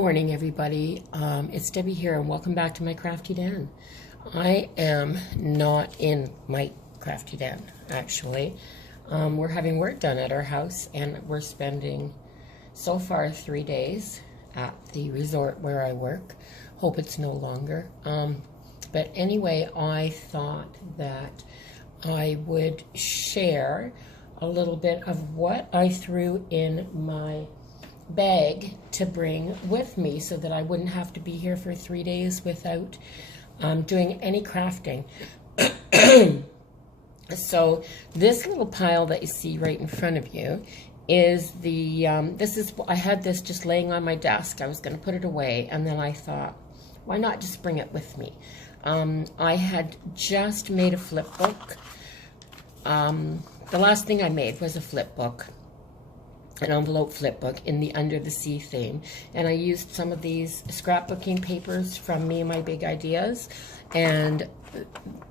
morning, everybody. It's Debbie here, and welcome back to my Crafty Den. I am not in my Crafty Den, actually. We're having work done at our house, and we're spending, so far, 3 days at the resort where I work. Hope it's no longer. But anyway, I thought that I would share a little bit of what I threw in my bag to bring with me so that I wouldn't have to be here for 3 days without doing any crafting. So this little pile that you see right in front of you is the, I had this just laying on my desk. I was going to put it away, and then I thought, why not just bring it with me? I had just made a flip book. The last thing I made was a flip book, an envelope flip book in the Under the Sea theme, and I used some of these scrapbooking papers from Me and My Big Ideas, and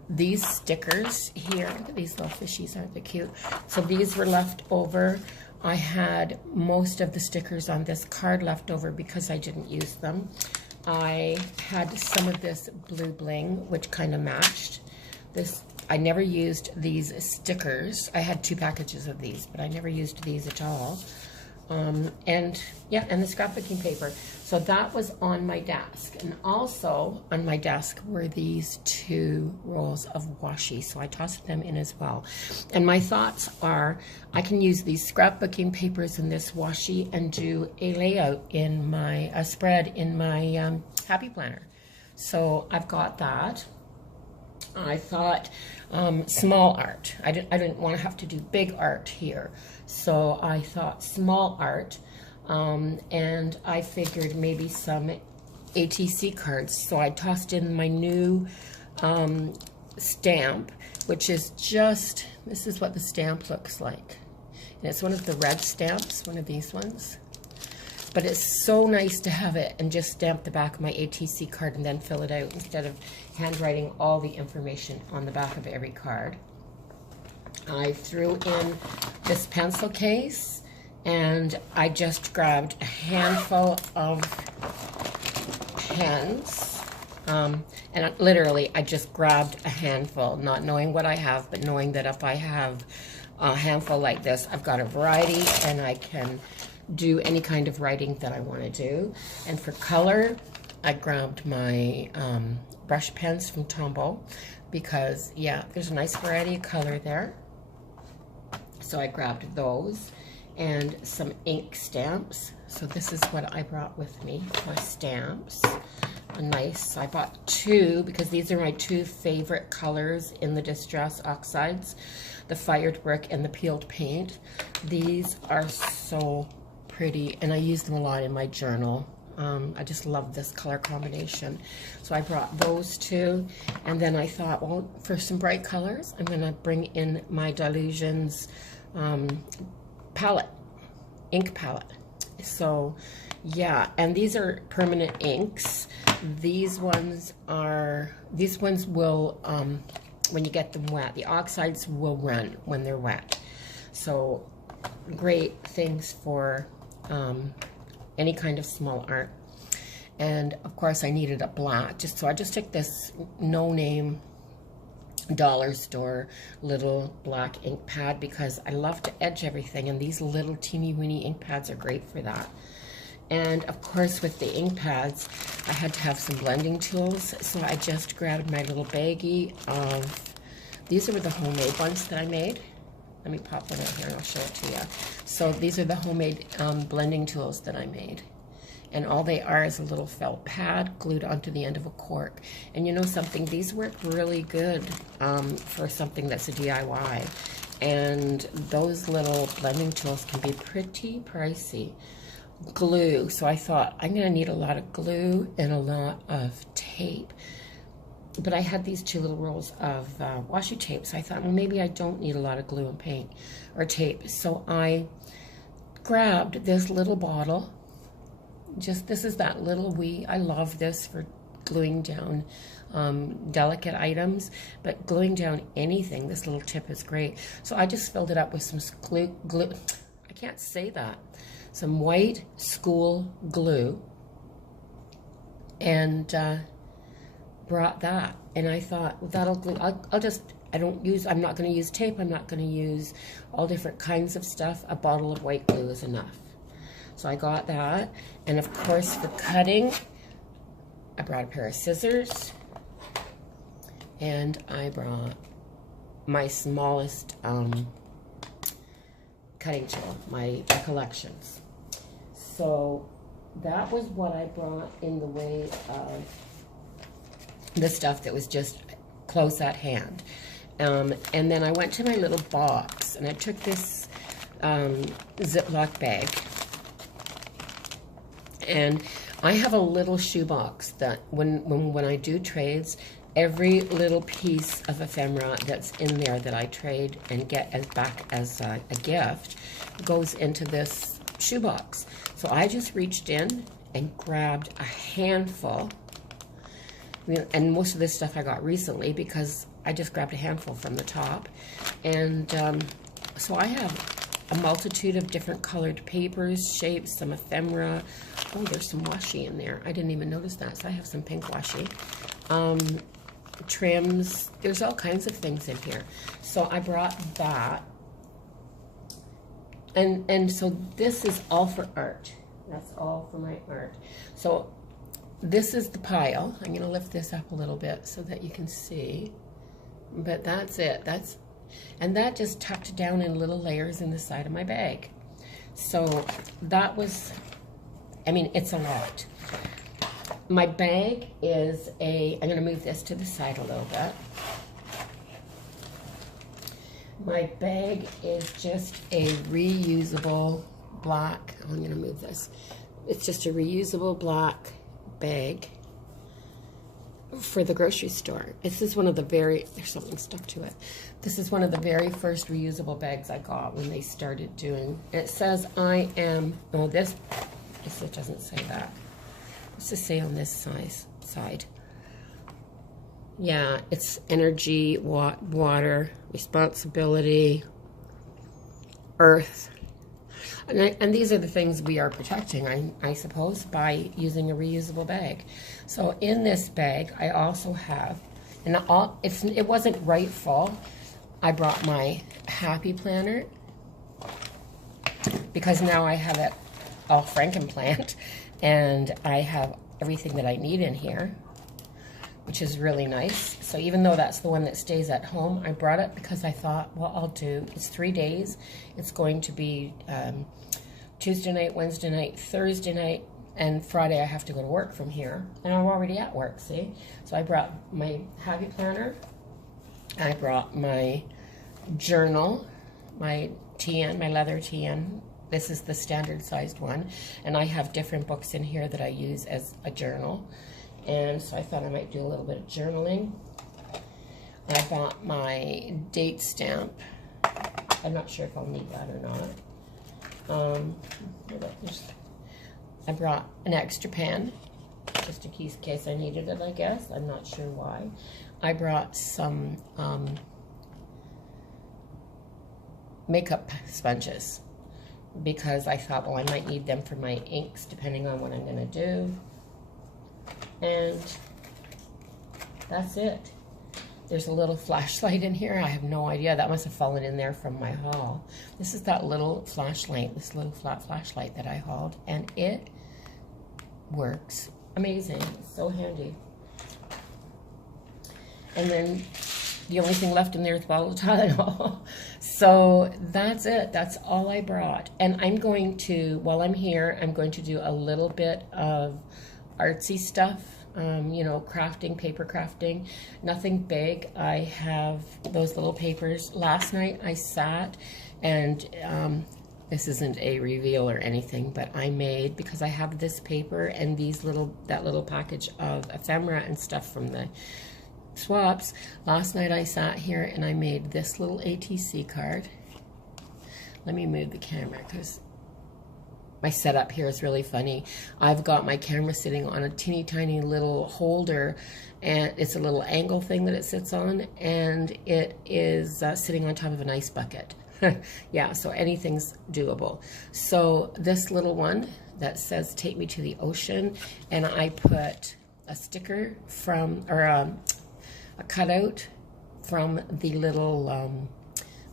these stickers here. Look at these little fishies, aren't they cute? So these were left over. I had most of the stickers on this card left over because I didn't use them. I had some of this blue bling, which kind of matched this. I never used these stickers. I had 2 packages of these, but I never used these at all. And yeah, and the scrapbooking paper. So that was on my desk. And also on my desk were these 2 rolls of washi. So I tossed them in as well. And my thoughts are, I can use these scrapbooking papers and this washi and do a layout in my, a spread in my Happy Planner. So I've got that. I thought small art. I didn't want to have to do big art here. So I thought small art, and I figured maybe some ATC cards. So I tossed in my new stamp, which is just, this is what the stamp looks like. And it's one of the red stamps, one of these ones. But it's so nice to have it and just stamp the back of my ATC card and then fill it out instead of handwriting all the information on the back of every card. I threw in this pencil case, and I just grabbed a handful of pens. And literally, I just grabbed a handful, not knowing what I have, but knowing that if I have a handful like this, I've got a variety and I can do any kind of writing that I want to do. And for color, I grabbed my brush pens from Tombow because, yeah, there's a nice variety of color there. So I grabbed those and some ink stamps. So this is what I brought with me for stamps. I bought 2 because these are my 2 favorite colors in the Distress Oxides, the Fired Brick and the Peeled Paint. These are so pretty, and I use them a lot in my journal. I just love this color combination. So I brought those 2, and then I thought, well, for some bright colors, I'm going to bring in my Delusions palette, ink palette. So yeah, and these are permanent inks. These ones will, when you get them wet, the oxides will run when they're wet. So great things for any kind of small art. And of course I needed a black, so I just took this no-name dollar store little black ink pad because I love to edge everything, and these little teeny weeny ink pads are great for that. And of course with the ink pads I had to have some blending tools, so I just grabbed my little baggie of, these are the homemade ones that I made. Let me pop one out here and I'll show it to you. So these are the homemade blending tools that I made. And all they are is a little felt pad glued onto the end of a cork. And you know something, these work really good for something that's a DIY. And those little blending tools can be pretty pricey. Glue, so I thought I'm gonna need a lot of glue and a lot of tape. But I had these 2 little rolls of washi tape, so I thought, well, maybe I don't need a lot of glue and paint or tape. So I grabbed this little bottle. This is that little wee, I love this for gluing down delicate items, but gluing down anything, this little tip is great. So I just filled it up with some glue, I can't say that, some white school glue, and brought that. And I thought, well, that'll glue. I'm not going to use tape. I'm not going to use all different kinds of stuff. A bottle of white glue is enough. So I got that. And of course, for cutting, I brought a pair of scissors. And I brought my smallest cutting tool, my collections. So that was what I brought in the way of the stuff that was just close at hand. And then I went to my little box, and I took this Ziploc bag. And I have a little shoebox that when I do trades, every little piece of ephemera that's in there that I trade and get back as a gift goes into this shoebox. So I just reached in and grabbed a handful. And most of this stuff I got recently because I just grabbed a handful from the top. And so I have a multitude of different colored papers, shapes, some ephemera. Oh, there's some washi in there. I didn't even notice that. So I have some pink washi. Trims. There's all kinds of things in here. So I brought that. And so this is all for art. That's all for my art. So this is the pile. I'm going to lift this up a little bit so that you can see. But that's it. And that just tucked down in little layers in the side of my bag. So that was, I mean, it's a lot. My bag is I'm going to move this to the side a little bit. My bag is just a reusable black, I'm going to move this. It's just a reusable black bag for the grocery store. This is one of the there's something stuck to it. This is one of the very first reusable bags I got when they started doing, it says I am, oh, it doesn't say that. What's it say on this side? Yeah, it's energy, water, responsibility, earth. And these are the things we are protecting, I suppose, by using a reusable bag. So in this bag, I also have, and it wasn't right full. I brought my Happy Planner because now I have it all Frankenplant, and I have everything that I need in here, which is really nice. So even though that's the one that stays at home, I brought it because I thought, well, it's 3 days. It's going to be Tuesday night, Wednesday night, Thursday night, and Friday I have to go to work from here. And I'm already at work, see? So I brought my Happy Planner. I brought my journal, my TN, my leather TN. This is the standard sized one. And I have different books in here that I use as a journal. And so I thought I might do a little bit of journaling. I bought my date stamp. I'm not sure if I'll need that or not. I brought an extra pen, just in case I needed it, I guess. I'm not sure why. I brought some makeup sponges because I thought, well, I might need them for my inks depending on what I'm going to do. And that's it. There's a little flashlight in here. I have no idea. That must have fallen in there from my haul. This is that little flashlight, this little flat flashlight that I hauled, and it works amazing. It's so handy. And then the only thing left in there is a bottle of Tylenol. So that's it. That's all I brought. And I'm going to, while I'm here, I'm going to do a little bit of artsy stuff. You know, crafting, paper crafting, nothing big. I have those little papers. Last night I sat and this isn't a reveal or anything, but I made, because I have this paper and that little package of ephemera and stuff from the swaps. Last night I sat here and I made this little ATC card. Let me move the camera because my setup here is really funny. I've got my camera sitting on a teeny tiny little holder, and it's a little angle thing that it sits on, and it is sitting on top of an ice bucket. Yeah, so anything's doable. So this little one that says take me to the ocean, and I put a sticker from, or a cutout from the little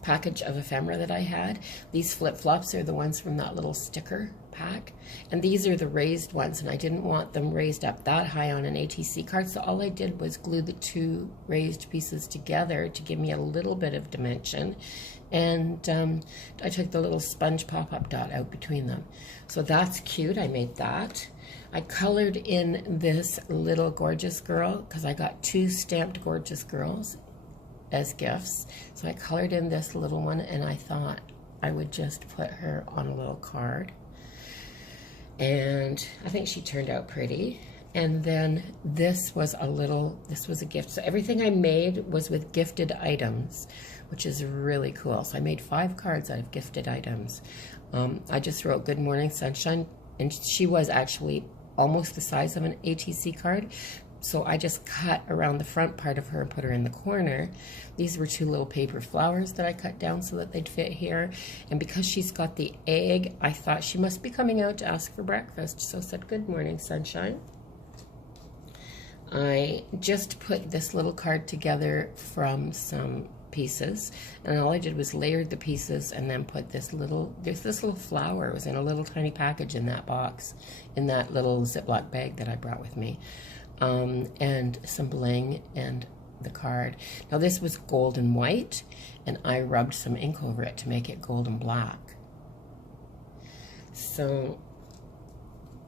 package of ephemera that I had. These flip-flops are the ones from that little sticker pack, and these are the raised ones, and I didn't want them raised up that high on an ATC card, so all I did was glue the two raised pieces together to give me a little bit of dimension, and I took the little sponge pop-up dot out between them. So that's cute. I made that. I colored in this little gorgeous girl because I got 2 stamped gorgeous girls as gifts. So I colored in this little one, and I thought I would just put her on a little card. And I think she turned out pretty. And then this was a gift. So everything I made was with gifted items, which is really cool. So I made 5 cards out of gifted items. I just wrote "Good Morning Sunshine," and she was actually almost the size of an ATC card. So I just cut around the front part of her and put her in the corner. These were 2 little paper flowers that I cut down so that they'd fit here. And because she's got the egg, I thought she must be coming out to ask for breakfast. So I said, "Good morning, sunshine." I just put this little card together from some pieces, and all I did was layered the pieces and then put there's this little flower. It was in a little tiny package in that box, in that little Ziploc bag that I brought with me, and some bling and the card. Now this was gold and white, and I rubbed some ink over it to make it gold and black. So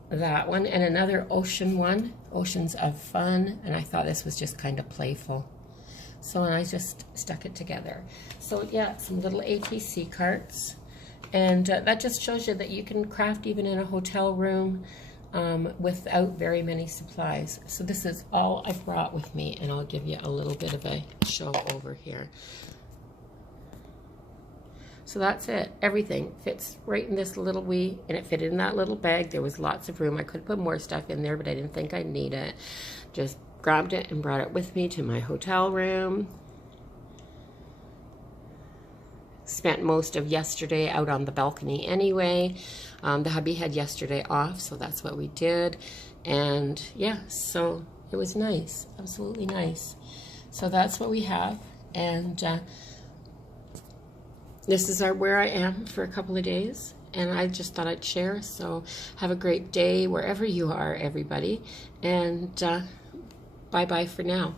that one, and another ocean one, Oceans of Fun, and I thought this was just kind of playful. So I just stuck it together. So yeah, some little ATC cards. And that just shows you that you can craft even in a hotel room without very many supplies. So this is all I brought with me, and I'll give you a little bit of a show over here. So that's it. Everything fits right in this little and it fit in that little bag. There was lots of room. I could put more stuff in there, but I didn't think I'd need it. Just grabbed it and brought it with me to my hotel room. Spent most of yesterday out on the balcony anyway. The hubby had yesterday off, so that's what we did. And yeah, so it was nice, absolutely nice. So that's what we have, and this is where I am for a couple of days, and I just thought I'd share. So have a great day wherever you are, everybody, and bye-bye for now.